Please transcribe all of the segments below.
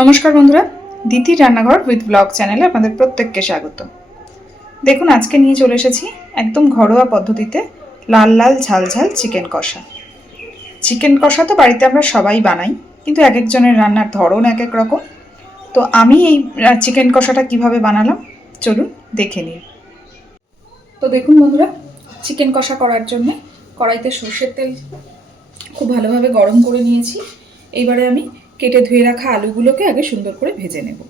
নমস্কার বন্ধুরা, দিতির রান্নাঘর উইথ ব্লগ চ্যানেলে আপনাদের প্রত্যেককে স্বাগত। দেখুন, আজকে নিয়ে চলে এসেছি একদম ঘরোয়া পদ্ধতিতে লাল লাল ঝাল ঝাল চিকেন কষা। চিকেন কষা তো বাড়িতে আমরা সবাই বানাই, কিন্তু এক একজনের রান্নার ধরন এক এক রকম। তো আমি এই চিকেন কষাটা কিভাবে বানালাম চলুন দেখে নিন। তো দেখুন বন্ধুরা, চিকেন কষা করার জন্য কড়াইতে সর্ষের তেল খুব ভালোভাবে গরম করে নিয়েছি। এইবারে আমি কেটে ধুয়ে রাখা আলুগুলোকে আগে সুন্দর করে ভেজে নেব।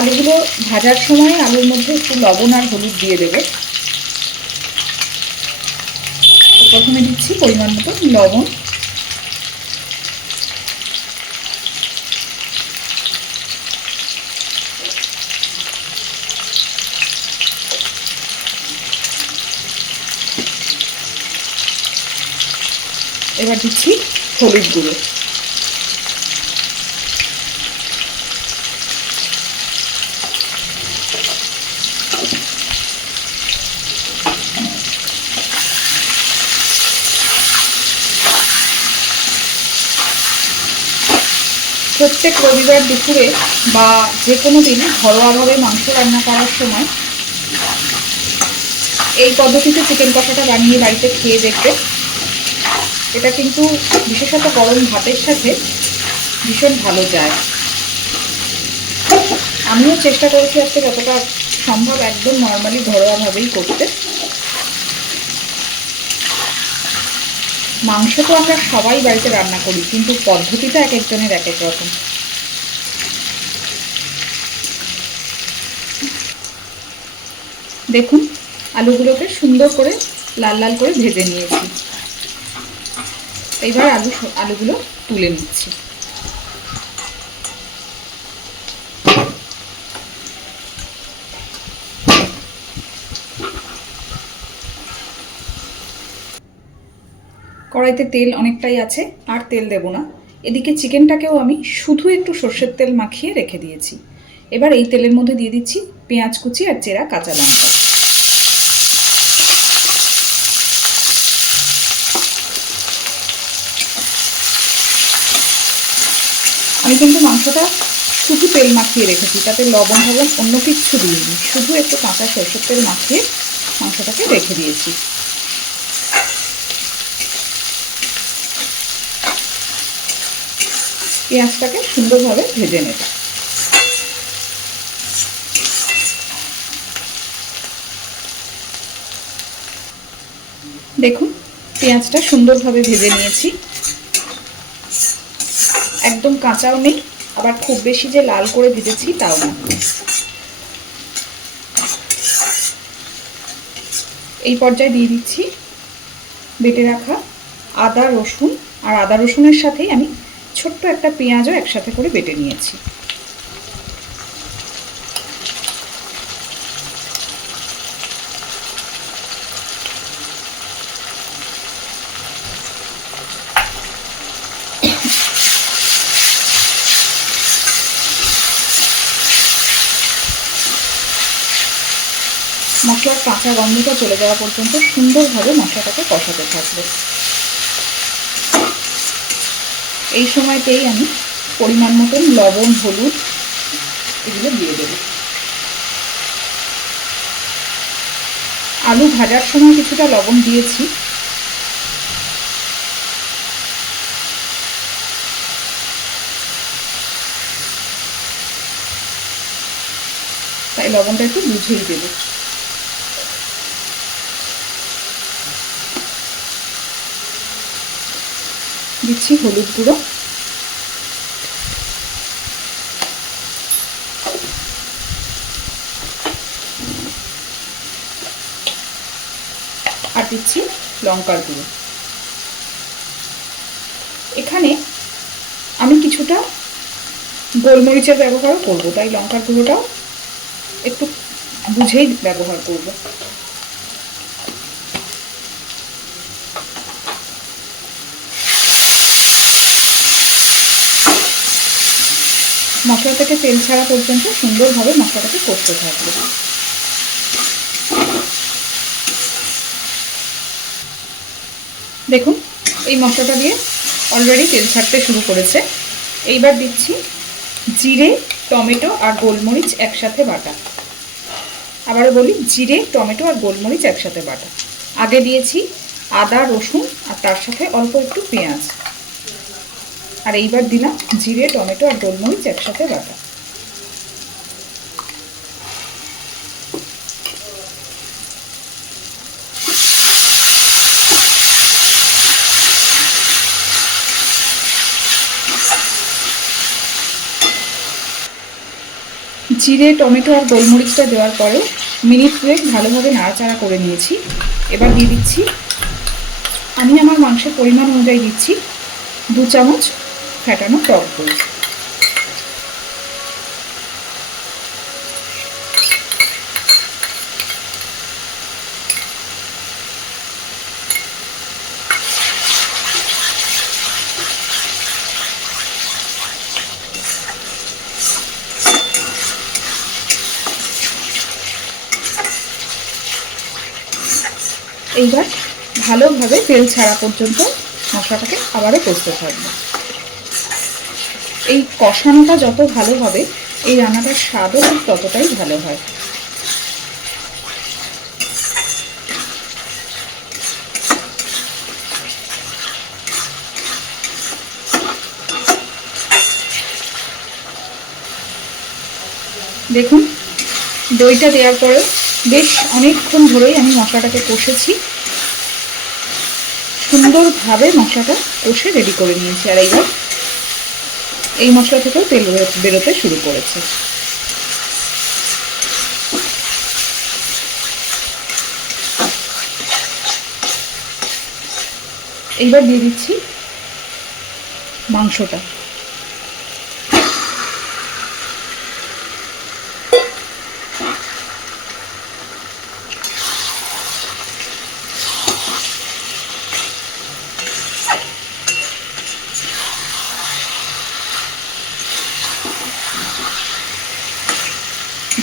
আলুগুলো ভাজার সময় আলুর মধ্যে একটু লবণ আর হলুদ দিয়ে দেবো। তো প্রথমে দিচ্ছি পরিমাণ মতো লবণ, এবার দিচ্ছি হলুদ গুঁড়ো, প্রত্যেক রবিবার দুপুরে বা যে কোনো দিন ঘরোয়াভাবে মাংস রান্না করার সময় এই পদ্ধতিতে চিকেন কষাটা বানিয়ে বাড়িতে খেয়ে দেখবে। এটা কিন্তু বিশেষত গরম ভাতের সাথে ভীষণ ভালো যায়। আমিও চেষ্টা করেছি আজকে যতটা সম্ভব একদম নর্মালি ঘরোয়াভাবেই করতে। মাংস তো আমরা সবাই বাড়িতে রান্না করি, কিন্তু পদ্ধতিটা এক একজনের এক এক রকম। দেখুন, আলুগুলোকে সুন্দর করে লাল লাল করে ভেজে নিয়েছি। এইবার আলুগুলো তুলে নিচ্ছি। কড়াইতে তেল অনেকটাই আছে, আর তেল দেব না। এদিকে চিকেনটাকেও আমি শুধু একটু সর্ষের তেল মাখিয়ে রেখে দিয়েছি। এবার এই তেলের মধ্যে দিয়ে দিচ্ছি পেঁয়াজ কুচি আর চেরা কাঁচা লঙ্কা। আমি কিন্তু মাংসটা শুধু তেল মাখিয়ে রেখেছি, তাতে লবণ হবণ অন্য কিচ্ছু দিইনি, শুধু একটু কাঁচা সর্ষের তেল মাখিয়ে মাংসটাকে রেখে দিয়েছি। পেঁয়াজটাকে সুন্দরভাবে ভেজে নেব। দেখুন, পেঁয়াজটা সুন্দরভাবে ভেজে নিয়েছি, একদম কাঁচাও নেই, আবার খুব বেশি যে লাল করে ভেজেছি তাও না। এই পর্যায়ে দিয়ে দিচ্ছি বেটে রাখা আদা রসুন, আর আদা রসুনের সাথেই আমি ছোট্ট একটা পেঁয়াজও একসাথে করে বেটে নিয়েছি। মশলার কাঁচা গন্ধটা চলে যাওয়া পর্যন্ত সুন্দরভাবে মশলাটাকে কষাতে থাকবে। এই সময়তেই আমি পরিমাণ মতন লবণ হলুদ এগুলো দিয়ে দেব। আলু ভাজার সময় কিছুটা লবণ দিয়েছি, তাই লবণটা একটু বুঝেই দেব। দিচ্ছি হলুদ গুঁড়ো, আর দিচ্ছি লঙ্কার গুঁড়ো। এখানে আমি কিছুটা গোলমরিচের ব্যবহারও করবো, তাই লঙ্কার গুঁড়োটাও একটু বুঝেই ব্যবহার করব। মশলা থেকে তেল ছাড়া পর্যন্ত সুন্দরভাবে মশলাটাকে কষতে থাকবে। দেখুন এই মশলাটা দিয়ে অলরেডি তেল ছাড়তে শুরু করেছে। এইবার দিচ্ছি জিরে, টমেটো আর গোলমরিচ একসাথে বাটা। আবারও বলি, জিরে, টমেটো আর গোলমরিচ একসাথে বাটা। আগে দিয়েছি আদা, রসুন আর তার সাথে অল্প একটু পেঁয়াজ। আর এইবার দিলাম জিরে, টমেটো আর গোলমরিচ একসাথে বাটা। জিরে, টমেটো আর গোলমরিচটা দেওয়ার পরে মিনিট 2 ভালোভাবে নাড়াচাড়া করে নিয়েছি। এবার দিয়ে দিচ্ছি, আমি আমার মাংসের পরিমাণ অনুযায়ী দিচ্ছি 2 চামচ ফেটানো টক দই। এইবার ভালোভাবে তেল ছাড়া পর্যন্ত মশলাটাকে আবারও কষতে থাকবে। এই কষানোটা যত ভালো হবে এই রান্নাটার স্বাদও ঠিক ততটাই ভালো হয়। দেখুন দইটা দেওয়ার পরে বেশ অনেকক্ষণ ধরেই আমি মশলাটাকে কষেছি, সুন্দরভাবে মশলাটা কষে রেডি করে নিয়েছি। আর এইবার এই মশলা থেকেও তেল বেরোতে শুরু করেছে। এইবার দিয়ে দিচ্ছি মাংসটা।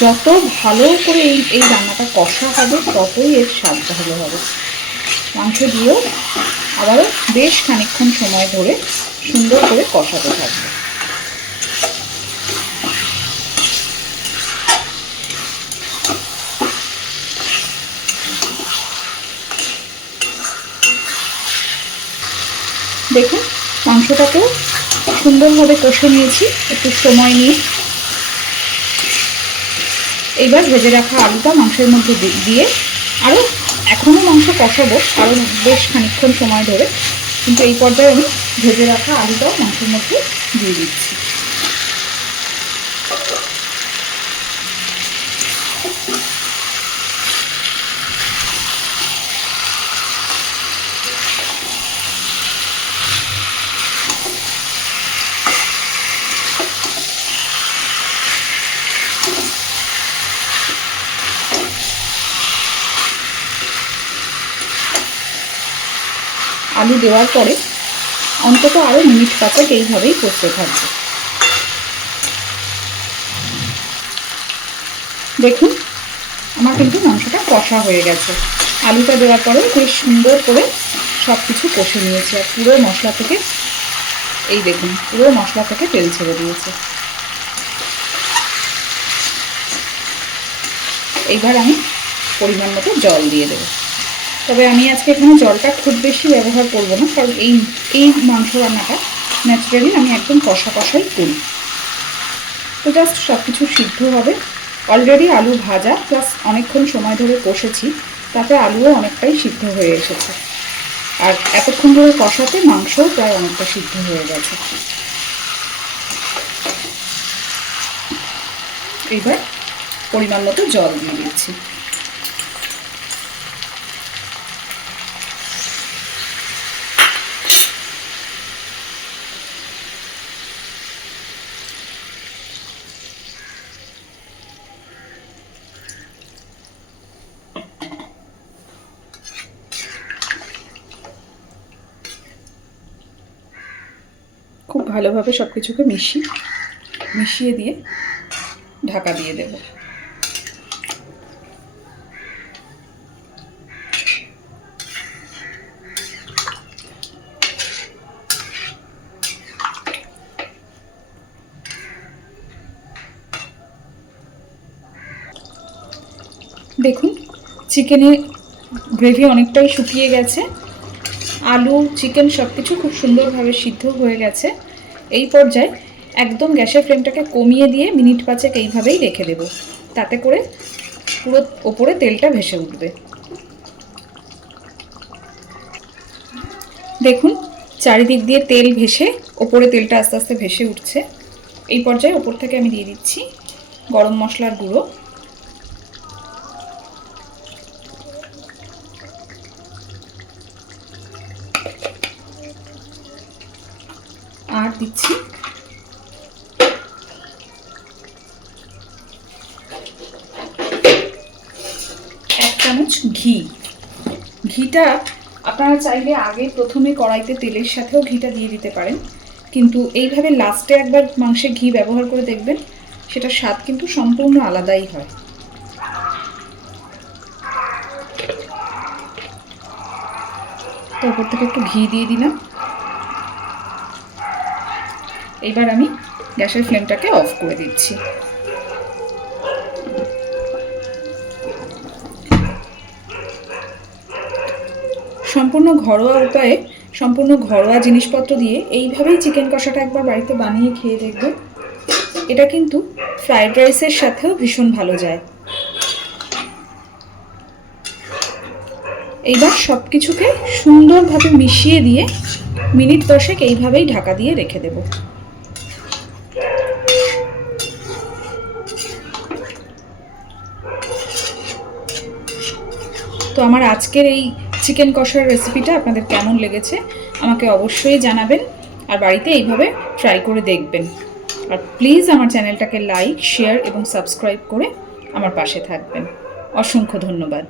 যত ভালো করে এই রান্নাটা কষা হবে ততই এর স্বাদ ভালো হবে। মাংস দিয়েও আবারও বেশ খানিকক্ষণ সময় ধরে সুন্দর করে কষাতে থাকবে। দেখুন মাংসটাকেও সুন্দরভাবে কষে নিয়েছি একটু সময় নিয়ে। এইবার ভেজে রাখা আলুটা মাংসের মধ্যে দিয়ে আরও এখনও মাংস কষাবো কারণ বেশ খানিকক্ষণ সময় ধরে, কিন্তু এই পর্যায়ে আমি ভেজে রাখা আলুটাও মাংসের মধ্যে দিয়ে দিচ্ছি। আলু দেওয়ার পরে অন্তত আরও মিনিট 5 এইভাবেই কষতে থাকবে। দেখুন আমার কিন্তু মাংসটা কষা হয়ে গেছে। আলুটা দেওয়ার পরে বেশ সুন্দর করে সব কিছু কষে নিয়েছি। আর পুরো মশলা থেকে এই দেখুন পুরো মশলা থেকে তেল ছেড়ে দিয়েছে। এইবার আমি পরিমাণ মতো জল দিয়ে দেবো। তবে আমি আজকে এখানে জলটা খুব বেশি ব্যবহার করব না, কারণ এই মাংস রান্নাটা ন্যাচারালি আমি একদম কষা কষাই করি। তো জাস্ট সব কিছু সিদ্ধ হবে। অলরেডি আলু ভাজা প্লাস অনেকক্ষণ সময় ধরে কষেছি, তাতে আলুও অনেকটাই সিদ্ধ হয়ে এসেছে। আর এতক্ষণ ধরে কষাতে মাংসও প্রায় অনেকটা সিদ্ধ হয়ে গেছে। এইবার পরিমাণ মতো জল দিয়ে দিচ্ছি। ভালোভাবে সব কিছুকে মিশিয়ে দিয়ে ঢাকা দিয়ে দেব। দেখুন চিকেনের গ্রেভি অনেকটাই শুকিয়ে গেছে, আলু চিকেন সব কিছু খুব সুন্দরভাবে সিদ্ধ হয়ে গেছে। এই পর্যায়ে একদম গ্যাসের ফ্লেমটাকে কমিয়ে দিয়ে মিনিট 5 এইভাবেই রেখে দেব, তাতে করে পুরো ওপরে তেলটা ভেসে উঠবে। দেখুন চারিদিক দিয়ে তেল ভেসে ওপরে তেলটা আস্তে আস্তে ভেসে উঠছে। এই পর্যায়ে ওপর থেকে আমি দিয়ে দিচ্ছি গরম মশলার গুঁড়ো, আর দিচ্ছি এক চামচ ঘি। ঘিটা আপনারা চাইলে আগে প্রথমে কড়াইতে তেলের সাথেও ঘিটা দিয়ে দিতে পারেন, কিন্তু এইভাবে লাস্টে একবার মাংসে ঘি ব্যবহার করে দেখবেন, সেটার স্বাদ কিন্তু সম্পূর্ণ আলাদাই হয়। তো ওপর থেকে একটু ঘি দিয়ে দিলাম। এবার আমি গ্যাসের ফ্লেমটাকে অফ করে দিচ্ছি। সম্পূর্ণ ঘরোয়া উপায়ে, সম্পূর্ণ ঘরোয়া জিনিসপত্র দিয়ে এইভাবেই চিকেন কষাটা একবার বাড়িতে বানিয়ে খেয়ে দেখবেন। এটা কিন্তু ফ্রাইড রাইসের সাথেও ভীষণ ভালো যায়। এইবার সব কিছুকে সুন্দরভাবে মিশিয়ে দিয়ে মিনিট 10 এইভাবেই ঢাকা দিয়ে রেখে দেব। তো আমার আজকের এই চিকেন কষার রেসিপিটা আপনাদের কেমন লেগেছে আমাকে অবশ্যই জানাবেন, আর বাড়িতে এইভাবে ট্রাই করে দেখবেন। আর প্লিজ আমার চ্যানেলটাকে লাইক, শেয়ার এবং সাবস্ক্রাইব করে আমার পাশে থাকবেন। অসংখ্য ধন্যবাদ।